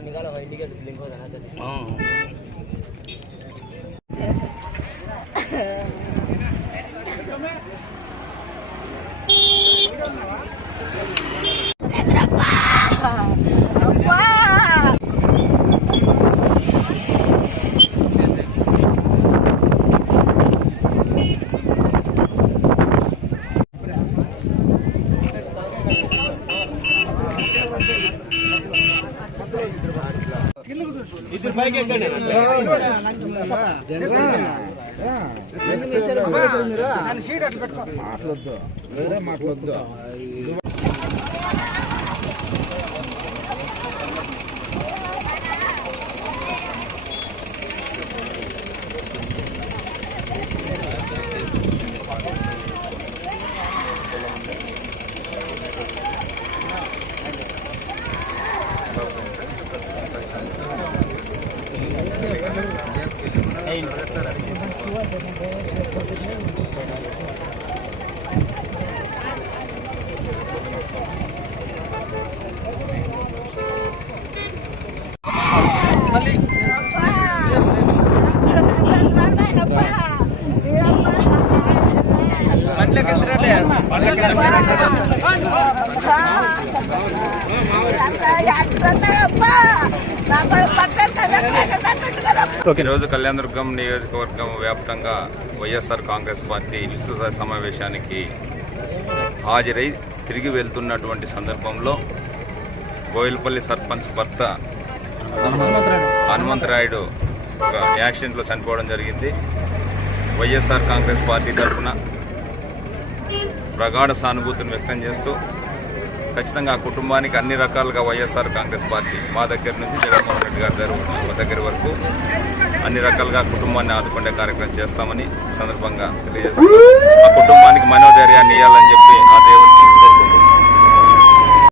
निकालो भाई indicator blink हो जाना जल्दी Thank you. ఇద్దరు పైకి ఎక్కండి మాట్లాడద్దు వేరే మాట్లాడద్దు Tata, ya, tata, apa? ఈరోజు కళ్యాణదుర్గం నియోజకవర్గం వ్యాప్తంగా వైఎస్ఆర్ కాంగ్రెస్ పార్టీ విస్తృత సమావేశానికి హాజరై తిరిగి వెళ్తున్నటువంటి సందర్భంలో గోయిల్పల్లి సర్పంచ్ భర్త హనుమంతరాయుడు ఒక యాక్సిడెంట్లో చనిపోవడం జరిగింది. వైఎస్ఆర్ కాంగ్రెస్ పార్టీ తరఫున ప్రగాఢ సానుభూతిని వ్యక్తం చేస్తూ ఖచ్చితంగా ఆ కుటుంబానికి అన్ని రకాలుగా వైఎస్ఆర్ కాంగ్రెస్ పార్టీ మా దగ్గర నుంచి జగన్మోహన్ రెడ్డి గారి దగ్గర దగ్గర వరకు అన్ని రకాలుగా కుటుంబాన్ని ఆదుకునే కార్యక్రమం చేస్తామని ఈ సందర్భంగా తెలియజేస్తున్నాం. ఆ కుటుంబానికి